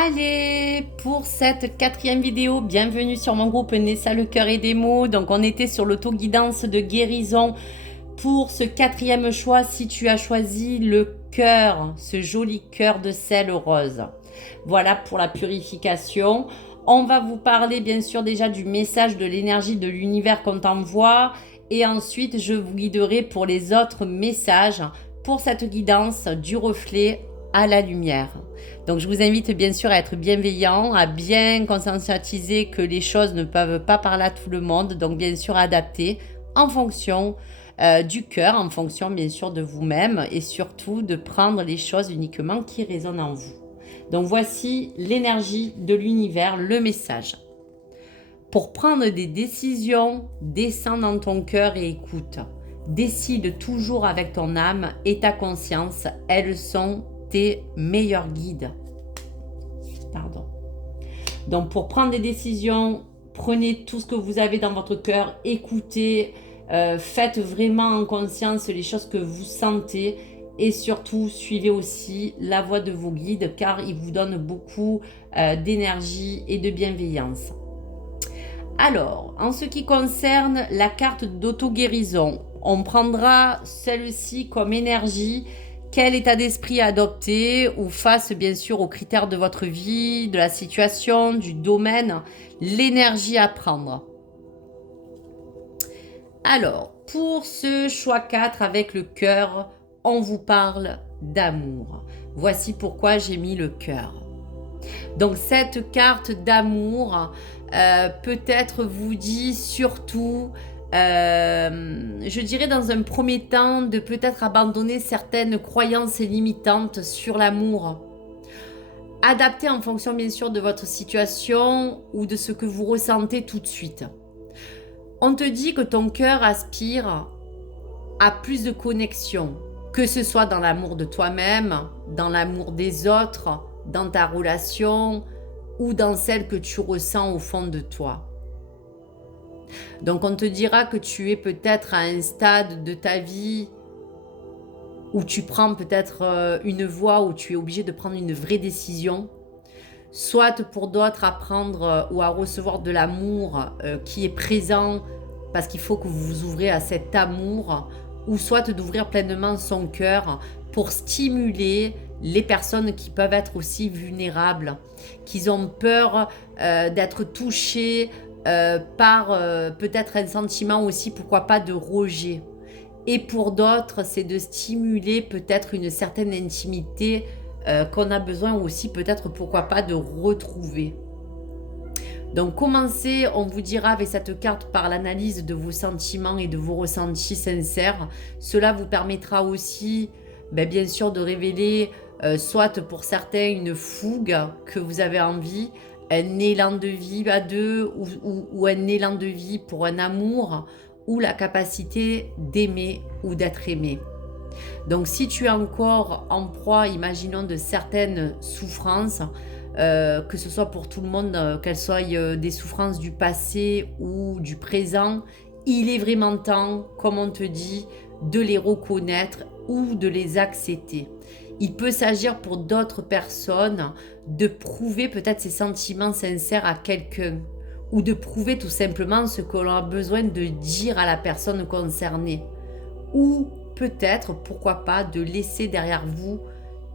Allez, pour cette quatrième vidéo, bienvenue sur mon groupe Nessa le cœur et des mots. Donc on était sur l'auto-guidance de guérison. Pour ce quatrième choix, si tu as choisi le cœur, ce joli cœur de sel rose. Voilà pour la purification. On va vous parler bien sûr déjà du message de l'énergie de l'univers qu'on t'envoie. Et ensuite, je vous guiderai pour les autres messages pour cette guidance du reflet à la lumière. Donc je vous invite bien sûr à être bienveillant, à bien conscientiser que les choses ne peuvent pas parler à tout le monde, donc bien sûr adapter en fonction du cœur, en fonction bien sûr de vous-même et surtout de prendre les choses uniquement qui résonnent en vous. Donc voici l'énergie de l'univers, le message. Pour prendre des décisions, descends dans ton cœur et écoute. Décide toujours avec ton âme et ta conscience, elles sont tes meilleurs guides. Pardon. Donc pour prendre des décisions, prenez tout ce que vous avez dans votre cœur, écoutez, faites vraiment en conscience les choses que vous sentez et surtout suivez aussi la voix de vos guides car ils vous donnent beaucoup d'énergie et de bienveillance. Alors, en ce qui concerne la carte d'auto-guérison, on prendra celle-ci comme énergie. Quel état d'esprit adopter ou face bien sûr aux critères de votre vie, de la situation, du domaine, l'énergie à prendre. Alors, pour ce choix 4 avec le cœur, on vous parle d'amour. Voici pourquoi j'ai mis le cœur. Donc cette carte d'amour peut-être vous dit surtout je dirais dans un premier temps de peut-être abandonner certaines croyances limitantes sur l'amour. Adapter en fonction bien sûr de votre situation ou de ce que vous ressentez tout de suite. On te dit que ton cœur aspire à plus de connexion, que ce soit dans l'amour de toi-même, dans l'amour des autres, dans ta relation ou dans celle que tu ressens au fond de toi. Donc on te dira que tu es peut-être à un stade de ta vie où tu prends peut-être une voie où tu es obligé de prendre une vraie décision, soit pour d'autres à prendre ou à recevoir de l'amour qui est présent parce qu'il faut que vous vous ouvrez à cet amour, ou soit d'ouvrir pleinement son cœur pour stimuler les personnes qui peuvent être aussi vulnérables, qui ont peur d'être touchées par peut-être un sentiment aussi, pourquoi pas, de rejet. Et pour d'autres, c'est de stimuler peut-être une certaine intimité qu'on a besoin aussi peut-être, pourquoi pas, de retrouver. Donc commencez, on vous dira avec cette carte, par l'analyse de vos sentiments et de vos ressentis sincères. Cela vous permettra aussi, bien sûr, de révéler soit pour certains une fougue que vous avez envie, un élan de vie à deux ou un élan de vie pour un amour ou la capacité d'aimer ou d'être aimé. Donc si tu es encore en proie, imaginons, de certaines souffrances, que ce soit pour tout le monde, qu'elles soient des souffrances du passé ou du présent, il est vraiment temps, comme on te dit, de les reconnaître ou de les accepter. Il peut s'agir pour d'autres personnes de prouver peut-être ses sentiments sincères à quelqu'un ou de prouver tout simplement ce que l'on a besoin de dire à la personne concernée. Ou peut-être, pourquoi pas, de laisser derrière vous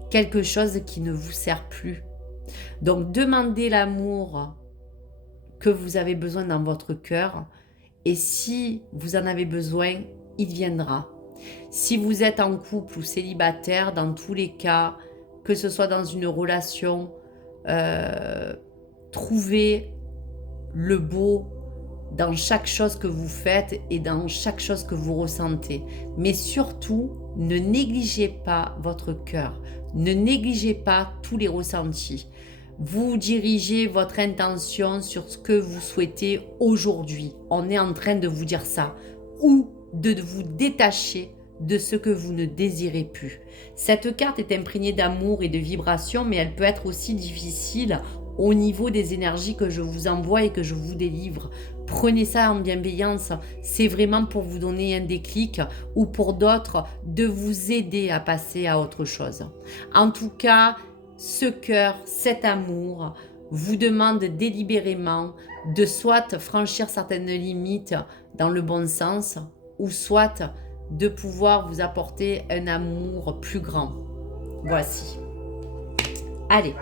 quelque chose qui ne vous sert plus. Donc demandez l'amour que vous avez besoin dans votre cœur et si vous en avez besoin, il viendra. Si vous êtes en couple ou célibataire, dans tous les cas, que ce soit dans une relation, trouvez le beau dans chaque chose que vous faites et dans chaque chose que vous ressentez. Mais surtout, ne négligez pas votre cœur. Ne négligez pas tous les ressentis. Vous dirigez votre intention sur ce que vous souhaitez aujourd'hui. On est en train de vous dire ça. Ou de vous détacher de ce que vous ne désirez plus. Cette carte est imprégnée d'amour et de vibration, mais elle peut être aussi difficile au niveau des énergies que je vous envoie et que je vous délivre. Prenez ça en bienveillance, c'est vraiment pour vous donner un déclic ou pour d'autres de vous aider à passer à autre chose. En tout cas, ce cœur, cet amour vous demande délibérément de soit franchir certaines limites dans le bon sens, ou soit de pouvoir vous apporter un amour plus grand. Voici. Allez,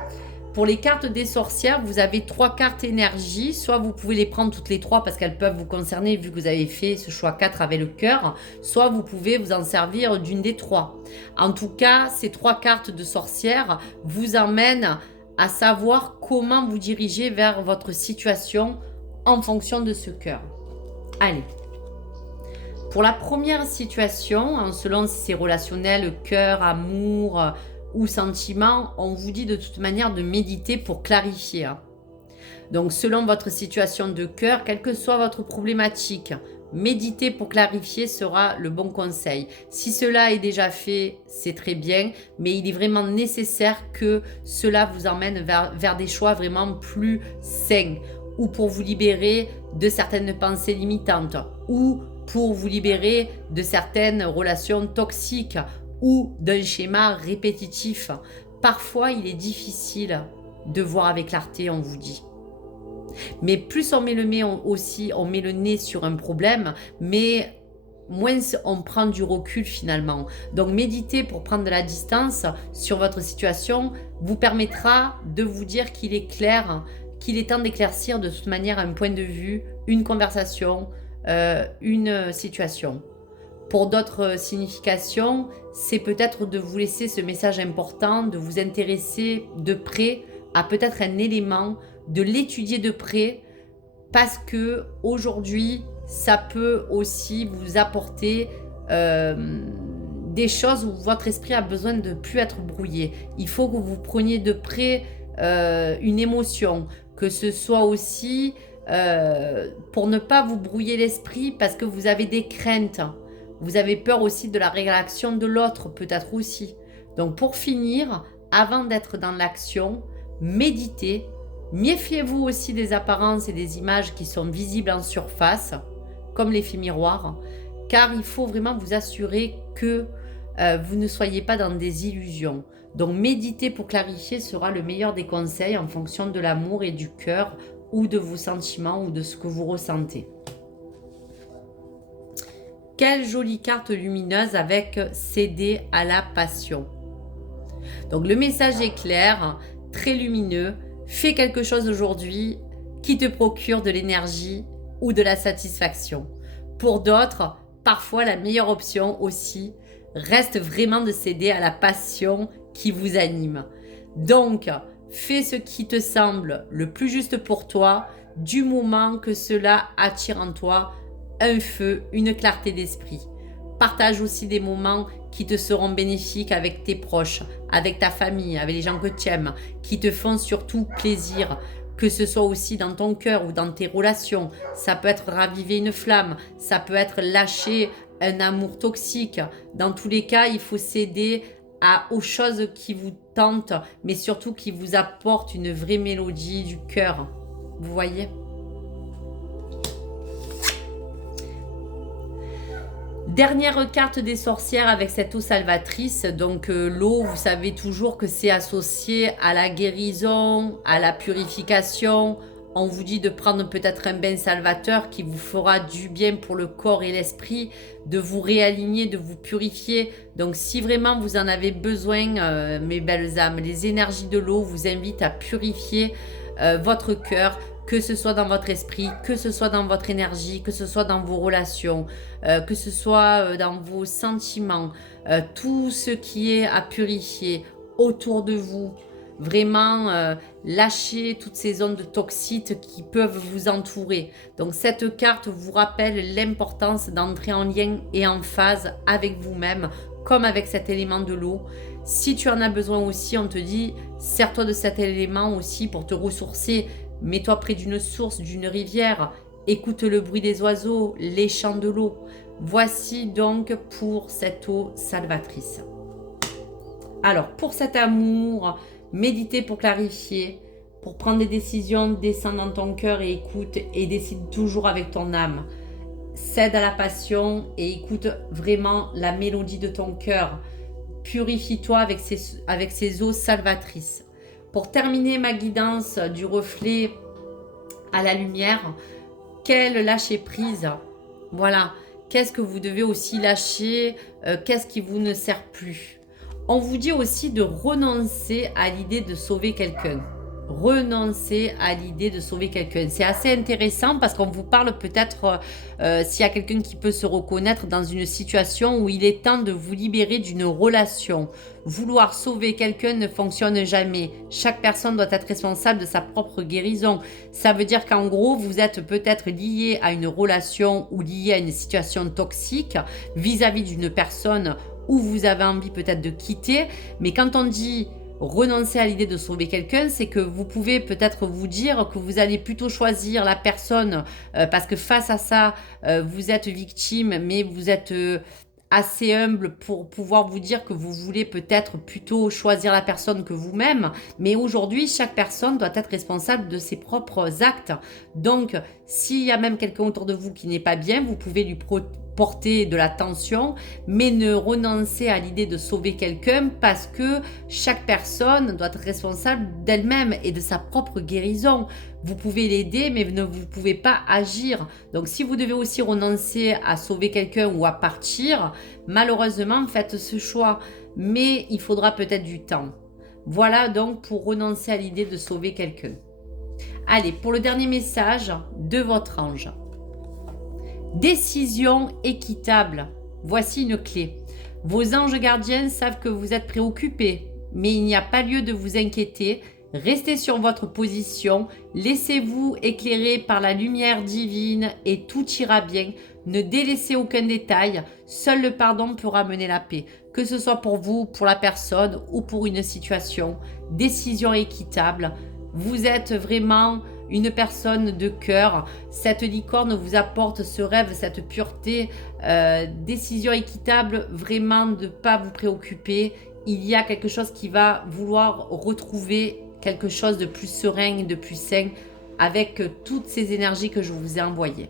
pour les cartes des sorcières, vous avez 3 cartes énergie. Soit vous pouvez les prendre toutes les 3 parce qu'elles peuvent vous concerner vu que vous avez fait ce choix 4 avec le cœur. Soit vous pouvez vous en servir d'une des 3. En tout cas, ces 3 cartes de sorcières vous emmènent à savoir comment vous diriger vers votre situation en fonction de ce cœur. Allez. Pour la première situation, selon si c'est relationnel, cœur, amour ou sentiment, on vous dit de toute manière de méditer pour clarifier. Donc selon votre situation de cœur, quelle que soit votre problématique, méditer pour clarifier sera le bon conseil. Si cela est déjà fait, c'est très bien, mais il est vraiment nécessaire que cela vous emmène vers des choix vraiment plus sains, ou pour vous libérer de certaines pensées limitantes, ou pour vous libérer de certaines relations toxiques, ou d'un schéma répétitif. Parfois, il est difficile de voir avec clarté, on vous dit. Mais plus on met le nez sur un problème, mais moins on prend du recul finalement. Donc méditer pour prendre de la distance sur votre situation vous permettra de vous dire qu'il est clair, qu'il est temps d'éclaircir de toute manière un point de vue, une conversation, une situation. Pour d'autres significations, c'est peut-être de vous laisser ce message important, de vous intéresser de près à peut-être un élément, de l'étudier de près, parce que aujourd'hui, ça peut aussi vous apporter des choses où votre esprit a besoin de plus être brouillé. Il faut que vous preniez de près une émotion, que ce soit aussi pour ne pas vous brouiller l'esprit parce que vous avez des craintes. Vous avez peur aussi de la réaction de l'autre, peut-être aussi. Donc pour finir, avant d'être dans l'action, méditez. Méfiez-vous aussi des apparences et des images qui sont visibles en surface, comme l'effet miroir, car il faut vraiment vous assurer que vous ne soyez pas dans des illusions. Donc méditer pour clarifier sera le meilleur des conseils en fonction de l'amour et du cœur, ou de vos sentiments, ou de ce que vous ressentez. Quelle jolie carte lumineuse avec céder à la passion. Donc le message est clair, très lumineux. Fais quelque chose aujourd'hui qui te procure de l'énergie ou de la satisfaction. Pour d'autres, parfois la meilleure option aussi reste vraiment de céder à la passion qui vous anime. Donc, fais ce qui te semble le plus juste pour toi, du moment que cela attire en toi un feu, une clarté d'esprit. Partage aussi des moments qui te seront bénéfiques avec tes proches, avec ta famille, avec les gens que tu aimes, qui te font surtout plaisir, que ce soit aussi dans ton cœur ou dans tes relations. Ça peut être raviver une flamme, ça peut être lâcher un amour toxique. Dans tous les cas, il faut céder aux choses qui vous tentent, mais surtout qui vous apportent une vraie mélodie du cœur. Vous voyez ? Dernière carte des sorcières avec cette eau salvatrice. Donc l'eau, vous savez toujours que c'est associé à la guérison, à la purification. On vous dit de prendre peut-être un bain salvateur qui vous fera du bien pour le corps et l'esprit, de vous réaligner, de vous purifier. Donc si vraiment vous en avez besoin, mes belles âmes, les énergies de l'eau vous invitent à purifier votre cœur, que ce soit dans votre esprit, que ce soit dans votre énergie, que ce soit dans vos relations, que ce soit dans vos sentiments, tout ce qui est à purifier autour de vous. Vraiment, lâchez toutes ces ondes toxiques qui peuvent vous entourer. Donc cette carte vous rappelle l'importance d'entrer en lien et en phase avec vous-même, comme avec cet élément de l'eau. Si tu en as besoin aussi, on te dit, sers-toi de cet élément aussi pour te ressourcer. Mets-toi près d'une source, d'une rivière, écoute le bruit des oiseaux, les chants de l'eau. Voici donc pour cette eau salvatrice. Alors, pour cet amour, méditez pour clarifier, pour prendre des décisions, descends dans ton cœur et écoute et décide toujours avec ton âme. Cède à la passion et écoute vraiment la mélodie de ton cœur. Purifie-toi avec ces eaux salvatrices. Pour terminer ma guidance du reflet à la lumière, quel lâcher prise? Voilà. Qu'est-ce que vous devez aussi lâcher? Qu'est-ce qui vous ne sert plus? On vous dit aussi de renoncer à l'idée de sauver quelqu'un. Renoncer à l'idée de sauver quelqu'un. C'est assez intéressant parce qu'on vous parle peut-être, s'il y a quelqu'un qui peut se reconnaître dans une situation où il est temps de vous libérer d'une relation. Vouloir sauver quelqu'un ne fonctionne jamais. Chaque personne doit être responsable de sa propre guérison. Ça veut dire qu'en gros, vous êtes peut-être lié à une relation ou lié à une situation toxique vis-à-vis d'une personne où vous avez envie peut-être de quitter. Mais quand on dit renoncer à l'idée de sauver quelqu'un, c'est que vous pouvez peut-être vous dire que vous allez plutôt choisir la personne parce que face à ça, vous êtes victime, mais vous êtes assez humble pour pouvoir vous dire que vous voulez peut-être plutôt choisir la personne que vous-même. Mais aujourd'hui, chaque personne doit être responsable de ses propres actes. Donc, s'il y a même quelqu'un autour de vous qui n'est pas bien, vous pouvez lui porter de l'attention, mais ne renoncer à l'idée de sauver quelqu'un parce que chaque personne doit être responsable d'elle-même et de sa propre guérison. Vous pouvez l'aider, mais vous ne pouvez pas agir. Donc, si vous devez aussi renoncer à sauver quelqu'un ou à partir, malheureusement, faites ce choix. Mais il faudra peut-être du temps. Voilà donc pour renoncer à l'idée de sauver quelqu'un. Allez, pour le dernier message de votre ange. Décision équitable. Voici une clé. Vos anges gardiens savent que vous êtes préoccupés, mais il n'y a pas lieu de vous inquiéter. Restez sur votre position, laissez-vous éclairer par la lumière divine et tout ira bien. Ne délaissez aucun détail, seul le pardon peut ramener la paix, que ce soit pour vous, pour la personne ou pour une situation. Décision équitable. Vous êtes vraiment une personne de cœur. Cette licorne vous apporte ce rêve, cette pureté, décision équitable, vraiment de ne pas vous préoccuper. Il y a quelque chose qui va vouloir retrouver quelque chose de plus serein et de plus sain avec toutes ces énergies que je vous ai envoyées.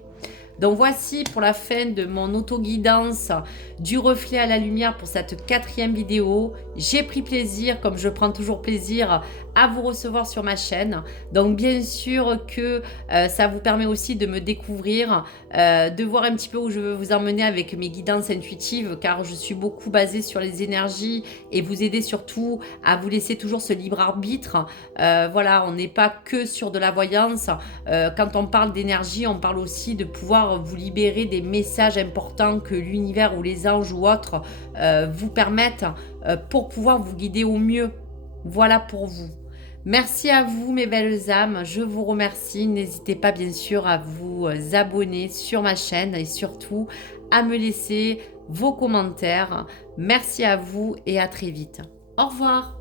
Donc voici pour la fin de mon auto-guidance du reflet à la lumière pour cette 4e vidéo. J'ai pris plaisir, comme je prends toujours plaisir, à vous recevoir sur ma chaîne. Donc bien sûr que ça vous permet aussi de me découvrir, de voir un petit peu où je veux vous emmener avec mes guidances intuitives, car je suis beaucoup basée sur les énergies et vous aider surtout à vous laisser toujours ce libre arbitre. Voilà, on n'est pas que sur de la voyance. Quand on parle d'énergie, on parle aussi de pouvoir vous libérer des messages importants que l'univers ou les anges ou autres vous permettent pour pouvoir vous guider au mieux. Voilà pour vous. Merci à vous mes belles âmes, je vous remercie. N'hésitez pas bien sûr à vous abonner sur ma chaîne et surtout à me laisser vos commentaires. Merci à vous et à très vite. Au revoir.